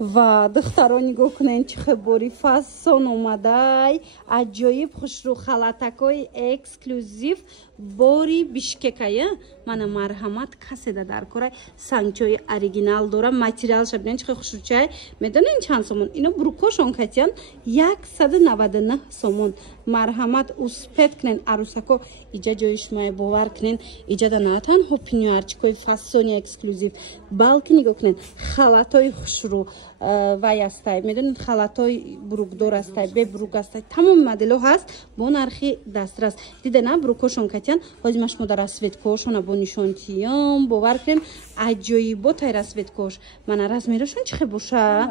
و دختران نگاه کنین چه خبری فاسون اومده عجایب خوشرو خلاتکای اکسکلوزیو باری بیشککایه من مرحمت کسی در کره سانچوی اوریجینال داره ماتریال شبنین چه خوشرو چای میدونین چند سومون اینو بروکوشون کتیان 199 سومون مرحمت اوسپت کنین عروسکو ایجا جایش مای باور کنین ایجا دناتان هوپینیو ارچکوی فاسونی اکسکلوزیو بالکی نگاه کنین خلاتای خوشرو وای استای میدونین خلاتای بروکدور استای به بروک استای تمام مدلو هست با نرخی دسترس دیده نه بروکوشون کتیان وزمش مدار اسویت کوشون با نشونتیام باور کن عجایبو تای اسویت کوش من رزمیروشون چه باشه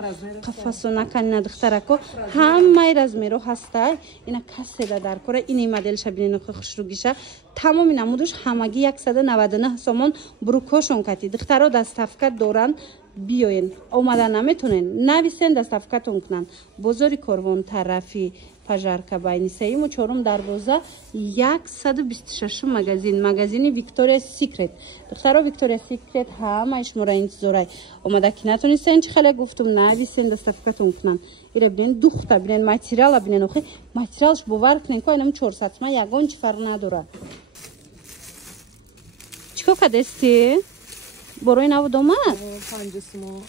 قفاسو نکن ندخترکو همه رزمیرو هستای اینا کسی در کره این مدل شبینه خوشروگیشه تمام نمودش همگی 199 سومون بروکوشون کتی دخترا دستافکت دورن بیاین اومدن نمیتونن نویسن دستافکتون کنن بزرگی کروان طرفی پژارکا باینی سیم و چهارم دروازه 126 مگزین ویکتوریا سیکرت دخترا ویکتوریا سیکرت همش مورا انتظارای اومده که نتونستن چه خیلی گفتم نویسن دستافکتون کنن ایره ببینن دختر ببینن ماتریال ببینن اخی ماتریالش باور کنن که اینم 400 ما یگان چی فرق نداره چیکار کردستی برای نو دومه 5 سومون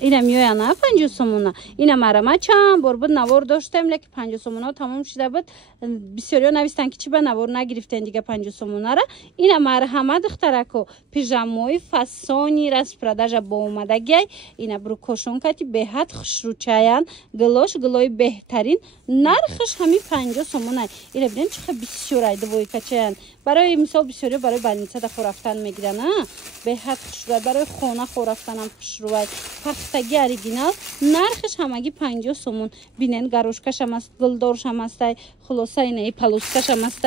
اینم میای نه 5 سومونه اینم مرا چند بار بود نوار داشتم لیک 5 سومونا تمام شده بود بسیاریا نوشتن که چی به نوار نگرفتن دیگه 5 سومونا را اینم مرا دخترکو پیژامای فاسونی راس پراداژ با اومدگی اینا بروکوشون کتی به حد خوشروچایان گلوی بهترین نرخش همین 5 سومونه اینا ببین چه بسیارای دوی کچن برای مثال بسیاری برای بالنیسه خور رفتن میگیرن به حد خوشروی برای خونه خور رفتن هم خوشروی پختگی اوریجینال نرخش همگی 5 سومون بینن گاروشکش هم است گلدارش هم است خلاصه اینه پالوسکش هم است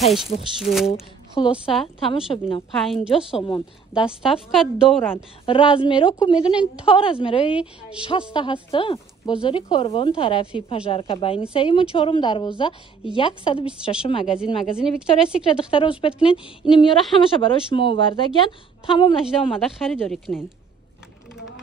تایش بخشرو خلاصه تماشا بینم 5 سومون دستافکت دورن رزمیرو کو میدونین تا رزمیروی 60 هست بزرگی کاروان طرفی پژارکا باینی سیم و چهارم دروازه 126 مگزین ویکتوریا سیکرت دختر رو اسپت کنین این میاره همشه برای شما آوردگن تمام نشده اومده خریداری کنین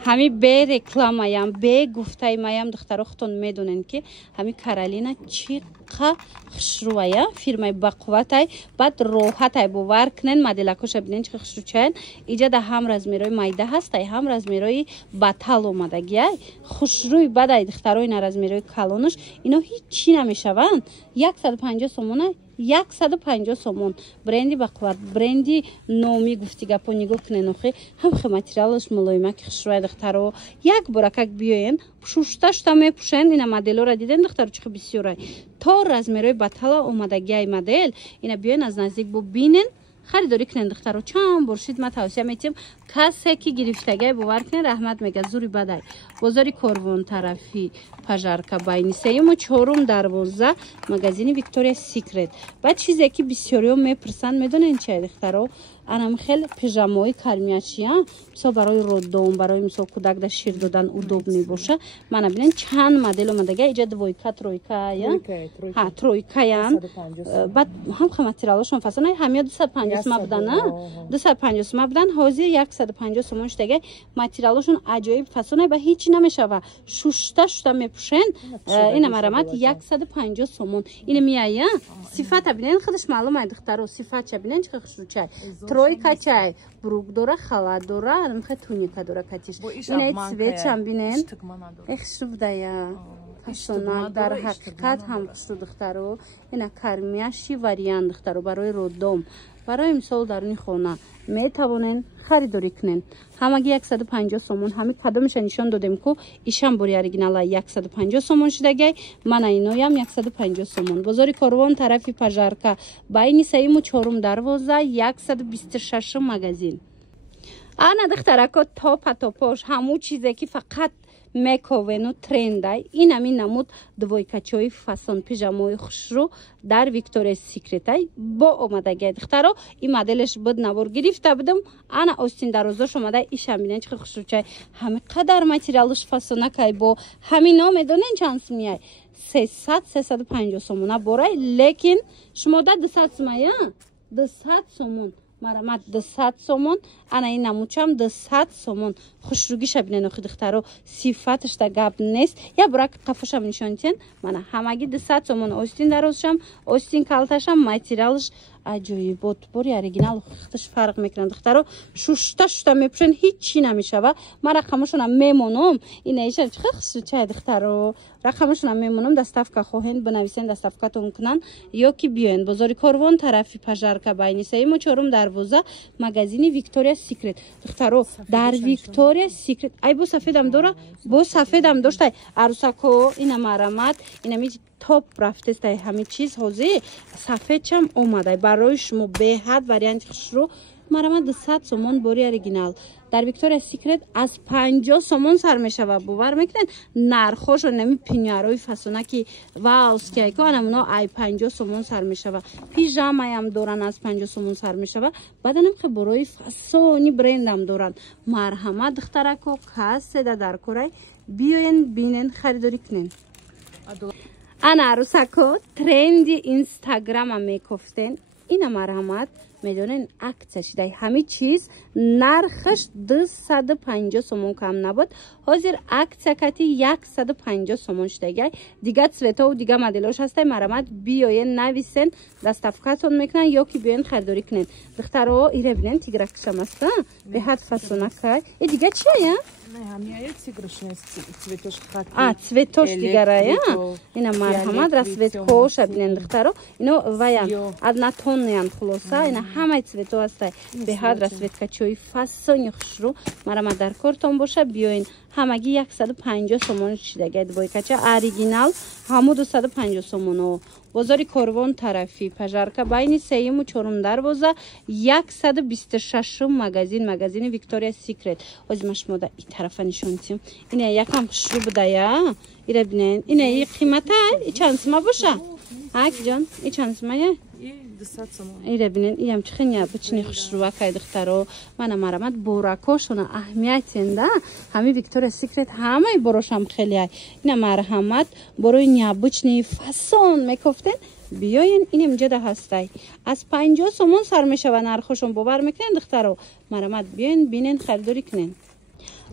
همی به رکلام ایم به گفته مایم دختر خودتون میدونن که همی کارالینا چقدر خوشرویه فیرمای بقوته بعد راحت باور کنن مدلکوش ببینین چه خوشروچن اینجا ده هم رزمیروی مایده هست هم رزمیروی باتال اومدگی خوشروی بعد دخترای نرزمیروی کالونش اینا هیچی نمیشوند 150 سومونه 150 سومون برندی بقوت برندی نومی گفتی گپو نگاه کنین اخی هم ماتریالش ملایمه که خوشروی دخترو یک برکک بیاین شوشتاش تا میپوشن اینا مدلو را دیدن دختر چه بسیاره تا رزمیروی باتالا اومدگی مدل اینا بیاین از نزدیک ببینن خریداری کنن دخترو چند برشید ما توصیه میتیم کسی که گرفتگی باور کنه رحمت میگه زوری بدای بازاری کاروان طرفی پژارکا باینی سیم و چهارم دروازه مگزین ویکتوریا سیکرت بعد چیزی که بسیاری میپرسن میدونین چه دخترو انم خیلی پیژامای کارمیاشیان مثلا برای رودوم برای مثلا کودک در شیر دادن удобний باشه من ببینین چند مدل اومدگی اینجا دویکا ترویکا یا ها ترویکایان بعد هم ماتریالشون فاصله همه 250 سوم بودن 250 سوم بودن حاضر 150 سومش دیگه ماتریالشون عجایب فاصله به هیچ نمیشوه شوشتا میپوشن اینا مرامت 150 سومون این میایه صفات ببینین خودش معلومه دخترو صفات ببینین چه خوشروچای ترویکا چای بروک دوره خالات دوره نمیخواد تونیکا دوره کاتیش این цвет چم بینن اخشودایا فاسونا در حقیقت هم خوشرو دخترو اینا کارمیاشی واریان دخترو برای رودوم برای مثال درونی خونه میتوانن خریداری کنن همگی 150 سومون همه قدمش نشون دادیم که ایشان بوری اوریجینال 150 سومون شدگی من اینویم 150 سومون بازاری کاروان طرفی پژارکا باینی سیم و چهارم دروازه 126 مگزین انا دخترکو تاپاش همو چیزی که فقط میکوونو ترندای این همین نمود دویکاچوی فاسون پیژامای خوشرو در ویکتوریا سیکرتای با اومدگی دخترو این مدلش بود نوار گرفته بودم انا آستین دروازش اومده ایشم بینن چه خوشرو چای همه قدر ماتریالش فاسونه کای با همین نام دونن چانس میای 350 سومونه برای لیکن شما ده 200 سومون 200 سومون марамад 200 сомон ана ин намучам 200 сомон хушругиша бинен охи духтаро сифаташ да гап нест я бурак қафашам нишонтен мана ҳамаги 200 сомон остин дарозшам остин калташам материалш аҷоибот бори оригинал хихташ фарқ мекунад духтаро шушта мепушен ҳичи намешава ман рақамашонам мемонам инаишам чихе хушручай духтаро рақамашонам мемонам доставка хоҳен бинависен доставкатон кунан ё ки биёен бозори Корвон тарафи пажарка байни 3-4 дарвоза магазини Виктория Секрет духтаро дар Виктория Секрет ай бо сафедам дора бо сафедам доштай арусако ина марамат инами топ рафтестай ҳами чиз ҳозир сафедчам омадай барои шумо беҳад варианти хушрӯ марамат 200 сомон бори оригинал дар Виктория Секрет аз 50 сомон сар мешава бовар мекунед нархошо нами пиньярои фасонаки валски айко анамуно ай 50 сомон сар мешава пижамаям доран аз 50 сомон сар мешава баданам хе борои фасони брендам доран марҳамат духтарако касседа дар корай биёен бинен харидорӣ кунен ана арусако тренди инстаграма мекофтен ина марҳамат медонен акция шидай ҳами чиз нархаш 250 сомон кам набуд ҳозир акция кати 150 сомон шидагай дига цветову дига моделош ҳастай марҳамат биёен нависен доставкатон мекунан ё ки биёен харидорӣ кунен духтаро ире бинен тигракшам аста беҳад фасонакай и дига чия цветош дигарая ина марҳамат расветкоша бинен духтаро ино вая однотонниян хулоса ина ҳамаи цвето ҳастай беҳад расветкачои фасони хушрӯ марҳамат дар кортон боша биёин ҳамаги 150 сомон шидагай бойкача оригинал ҳамо 250 сомоно бозори Корвон тарафи пажарка байни 3-4 дарвоза 126 магазини Виктория Секрет озима шумода и тарафа нишонтим ина якам хушрӯ будая ира бинен ина и қиматай и чанд сума боша акиҷон и чанд сумая ире бинен иям чихе необычный хушрӯвакай духтаро мана марамат боракошона аҳамиятенда ҳами Виктория Секрет ҳамаи борошам хелеай ина марҳамат борои необычный фасон мекофтен биёен инем ҷада ҳастай аз 50 сомон сар мешава нархошон бовар мекунен духтаро марҳамат биёен бинен харидорӣ кунен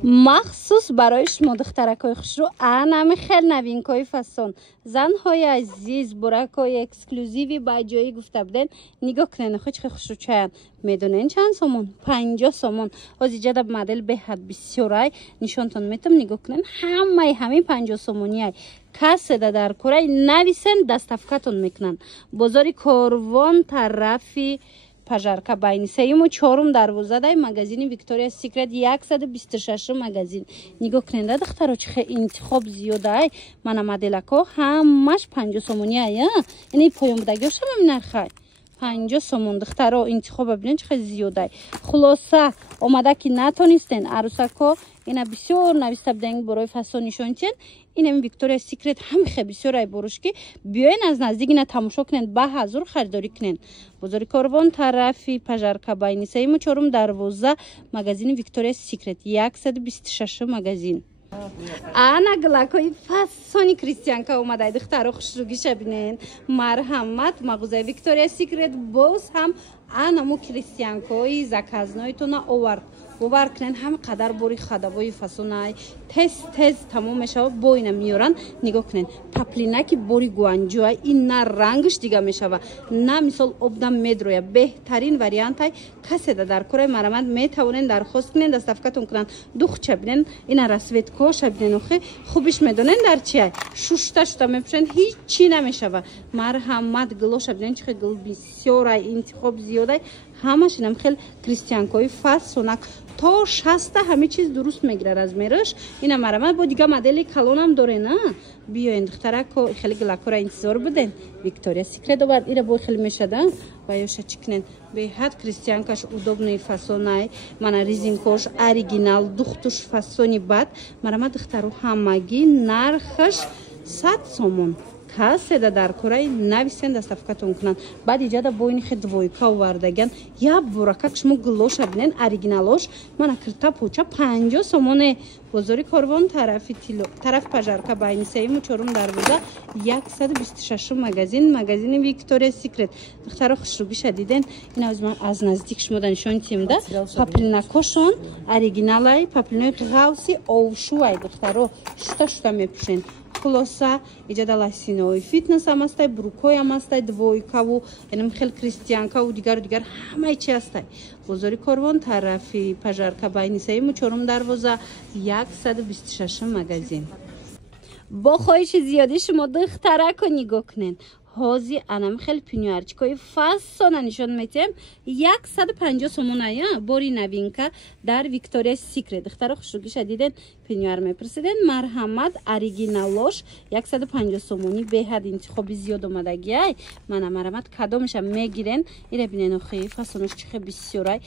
махсус барои шумо духтаракои хушрӯ анами хел новинкои фасон занҳои азиз буракои эксклюзиви ба ҷои гуфта буден нигоҳ кунен охи чихе хушрӯчаян медонен чанд сомон 50 сомон ҳозир ҷада модел беҳад бисёрай нишонтон метам нигоҳ кунен ҳамаи 50 сомонияй касседа дар корай нависен доставкатон мекунан бозори Корвон тарафи пажарка байни 3-4 дарвозадай магазини Виктория Секрет 126 магазин нигоҳ куненда духтаро чихе интихоб зиёдай мана моделако ҳамаш 50 сомонияя ини поёнбудагиошам ами нархай 50 сомон духтаро интихоба бинен чихе зиёдай хулоса омада ки натонистен арусако ина бисёр нависта буден борои фасон нишонтен инами Виктория Секрет ҳамихе бисёрай борушки биёен аз наздик ина тамошо кунен ба ҳазур харидорӣ кунен бозори Корвон тарафи пажарка байни 3-4 дарвоза магазини Виктория Секрет 126 магазин ана глакои фасони кристианка омадай духтаро хушрӯгиша бинен марҳамат мағозаи Виктория Секрет боз ҳам анамо кристианкои заказноитона овард бовар кунен ҳама қадар бори хадавои фасонай тез тамом мешава бо ина миёран нигоҳ кунен паплинаки бори гуанҷоа ина рангш дига мешава на мисол обдам медроя беҳтарин вариантай касседа дар корай марҳамат метавонен дархост кунен доставкатон кунанд духча бинен ина расветкоша бинен охи хубиш медонен дар чиай шушта мепушен ҳичи намешава марҳамат глоша бинен чихе гл бисёрай интихоб зиёдай ҳамаш инам хел кристианкои фасонак то 60 ҳами чиз дуруст мегира размераш ина марҳамат бо дига модели калонам дорена биёен духтарако хеле глакора интизор буден Виктория Секрет овард ира бо хеле мешада ва ёша чикнен беҳад кристианкаш удобный фасонай мана резинкош оригинал духтуш фасони бад марҳамат духтаро ҳамаги нархаш 100 сомон касседа дар кораи нависен дастафкатон кунанд баъд иҷада боини хе двойка овардаган як буракак шумо гулоша бинен оригиналош мана кирта поча 50 сомоне бозори Корвон тарафи пажарка байни сеюму чорум дарвоза 126 магазини Виктория Секрет духтаро хушругӣ шадиден ин аз наздик шумо да нишон тимда паплинакошон оригиналай паплинои ғавси овшувай духтаро шута мепушен хулоса иҷада ласинои фитнес ам астай брукой ам астай двойкаву янам хел кристианкаву дигару дигар ҳамаи чи астай бозори Корвон тарафи пажарка байни сеюму чорум дарвоза 126 магазин бо хоҳиши зиёди шумо духтарако нигоҳ кунен ҳози анам хел пинюарчикои фассона нишон метем 150 сомона бори новинка дар Виктория Секрет духтаро хушругӣ шадиден пинюар мепурсиден марҳамат оригиналош 150 сомони беҳад интихоби зиёд омадагиай мана марҳамат кадомеша мегирен ира бинен охи фассонош чихе бисёрай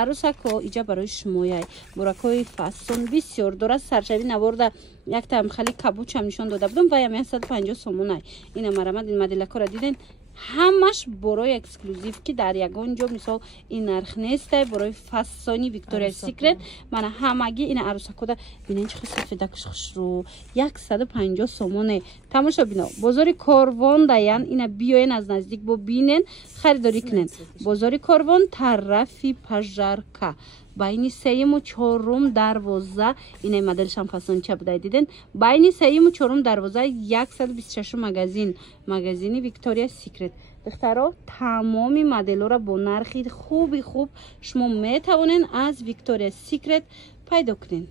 арусако иҷа барои шумояй буракои фассон бисёр дорад саршави наворда яктам хали кабучам нишон дода будам ваям 150 сомонай ина марҳамат ин моделакора диден ҳамаш борои эксклюзив ки дар ягон ҷо мисол ин нарх нестай борои фассони Виктория Секрет мана ҳамаги ина арусакода бинен чихе сафедакаш хушру 150 сомоне тамошо бино бозори Корвон даян ина биёен аз наздик бо бинен харидорӣ кунен бозори Корвон тарафи пажарка байни сеюму чорум дарвоза инаи моделшам фасонча будай диден байни сеюму чорум дарвоза 126 магазини Виктория Секрет духтаро тамоми моделора бо нархи хуби хуб шумо метавонен аз Виктория Секрет пайдо кунен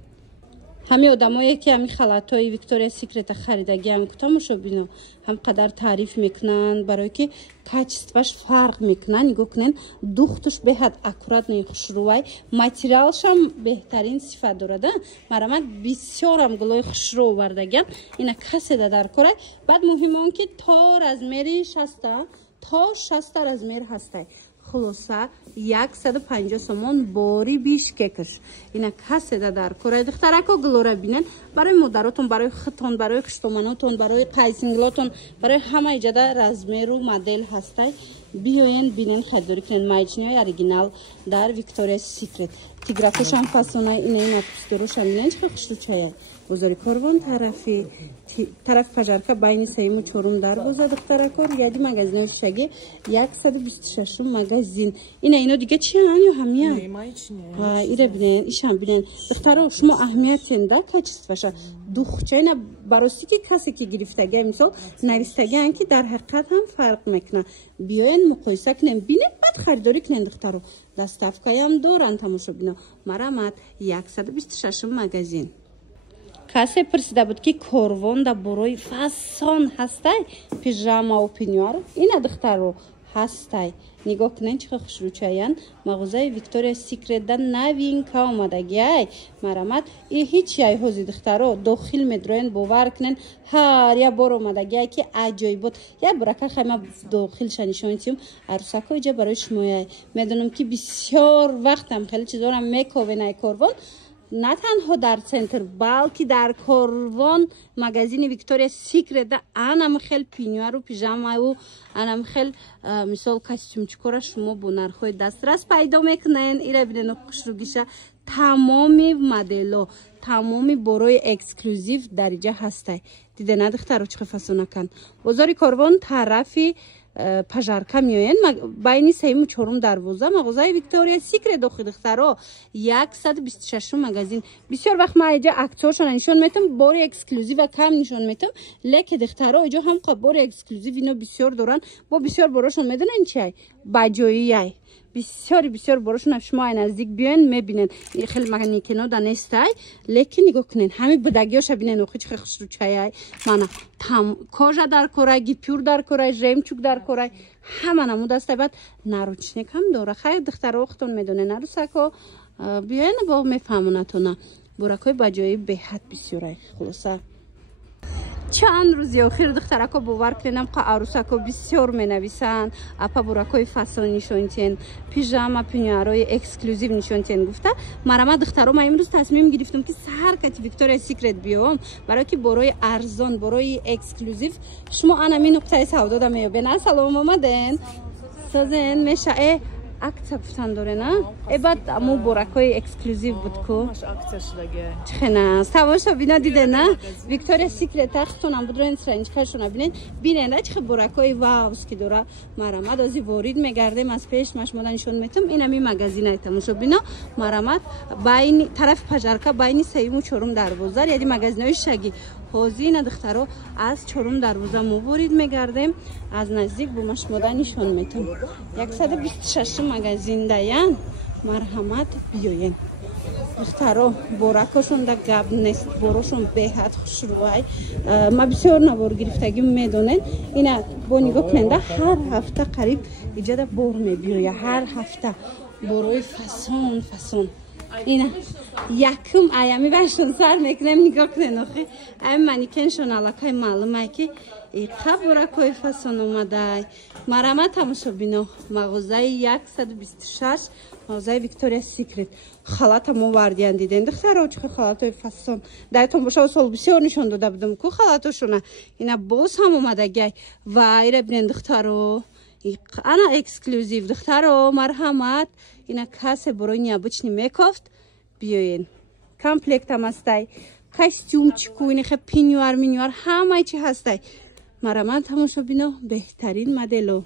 ҳамин одамое ки ҳамин халатҳои Виктория Секрета харидагиам тамошо бино ҳам қадар таъриф мекунанд барое ки качестваш фарқ мекунад нигоҳ кунен духтуш беҳад аккуратнои хушрӯвай материалшам беҳтарин сифат дорада марҳамат бисёрам гулои хушрӯ овардагиам ина касседа дар корай баъд муҳим он ки то размери 60 размер ҳастай хулоса 150 сомон бори бишкекаш ина касседа дар кораи духтарако гулора бинен барои модаротон барои хитон барои хиштоманотон барои қайсинглотон барои ҳама иҷада размеру модел ҳастай биёен бинен харидорӣ кунен маечниҳои оригинал дар Виктория Секрет тигракошам фасонай ина пустирошам бинен чихе хушрӯчаяй бозори Корвон тарафи пажарка байни сеюму чорум дарвоза духтарако яди магазинои шишагӣ 126 магазин ино дига чиан ё ҳамия ира бинен ишам бинен духтаро шумо аҳамиятен да качестваша духча ина барости ки касе ки гирифтагия мисол навистагиан ки дар ҳақиқат ҳам фарқ мекунад биёен муқоиса кунем бинен баъд харидорӣ кунен духтаро даставкаям доранд тамошо бино марҳамат 126 магазин касе пурсида буд ки Корвонда борои фассон ҳастай пижамаву пинюар ина духтаро ҳастай нигоҳ кунен чихе хушрӯчаян мағозаи Виктория Секретда новинка омадагиай марҳамат и ҳеҷ яй ҳози духтаро дохил медроен бовар кунен ҳар я бор омадагиай ки аҷоибот я бурака хайма дохилша нишонитим арусако иҷа барои шумояй медонам ки бисёр вақтам хеле чизорам мековенай Корвон на танҳо дар центр балки дар Корвон магазини Виктория Секрета анам хел пинюару пижамаву анам хел мисол костюмчикора шумо бо нархҳои дастрас пайдо мекунен ира бинен хушругиша тамоми модело тамоми борои эксклюзив дар иҷа ҳастай дидена духтаро чихе фасонакан бозори Корвон тарафи пажарка меоянд байни сеюму чорум дарвоза мағозаи Виктория Секрет дохи духтаро 126 магазин бисёр вақт ман иҷа акторшона нишон метам бори эксклюзива кам нишон метам леки духтаро иҷа ҳам бори эксклюзив ино бисёр доранд бо бисёр борошон медонен чиай баҷоияй бисёр борошон шумо ай наздик биёен мебинен хеле манекенода нестай лекин нигоҳ кунен ҳами будагиёша бинен охи чихе хушрӯчаяй мана кожа дар корай гипюр дар корай жемчуг дар корай ҳама намудастай баъд наручник ҳам дора хайр духтаро хитон медонен арусако биёен бо мефаҳмонатона буракои баҷои беҳад бисёрай хулоса چند روزی آخر دخترکو باور کنم که عروسکو بسیار مینویسن اپا براکوی فسون نشونتین پیژاما پینیاروی اکسکلوزیو نشونتین گفته مرا دخترو ما امروز تصمیم گرفتم که سهر کتی ویکتوریا سیکرت بیام برای که برای ارزان برای اکسکلوزیو شما انمی نقطه سودا دا میبینن. سلام آمدین سازن میشه акция гуфтан доре на эбад мо боракои эксклюзив буд ку чхена тамошо бина диде на Виктория Секрет тахтонам будрен страничкашона бинен биненда чхе боракои ваус ки дора марамад ози ворид мегардем аз пеш машмода нишон метум инами магазина тамошо бина марамад байни тарафи пажарка байни сеюму чорум дарвозар яди магазинои шаги ҳозина духтаро аз чорум дарвоза мо ворид мегардем аз наздик бо машмода нишон метум 126 магазин даян марҳамат биёен духтаро боракошон да гап нест борошон беҳад хушрӯай ма бисёр навор гирифтагӣ медонед ина бо нигоҳ кунанда ҳар ҳафта қариб иҷада бор мебиёя ҳар ҳафта борои фасон ина якум аями башон сар мекунем нигоҳ кунен охи ами манекеншон аллакай маълумай ки иқа боракои фасон омадай марама тамошо бино мағозаи 126 мағозаи Виктория Секрет халата мо вардиян диден духтаро чихе халатои фасон дайтон боша сол бисёр нишон дода будам ку халатошона ина боз ҳам омадагай вайра бинен духтаро ана эксклюзив духтаро марҳамат ина касе борои необычный мекофт биёен комплектам ҳастай костюмчику инихе пинюар минюар ҳамаи чи ҳастай марҳамат тамошо бино беҳтарин модело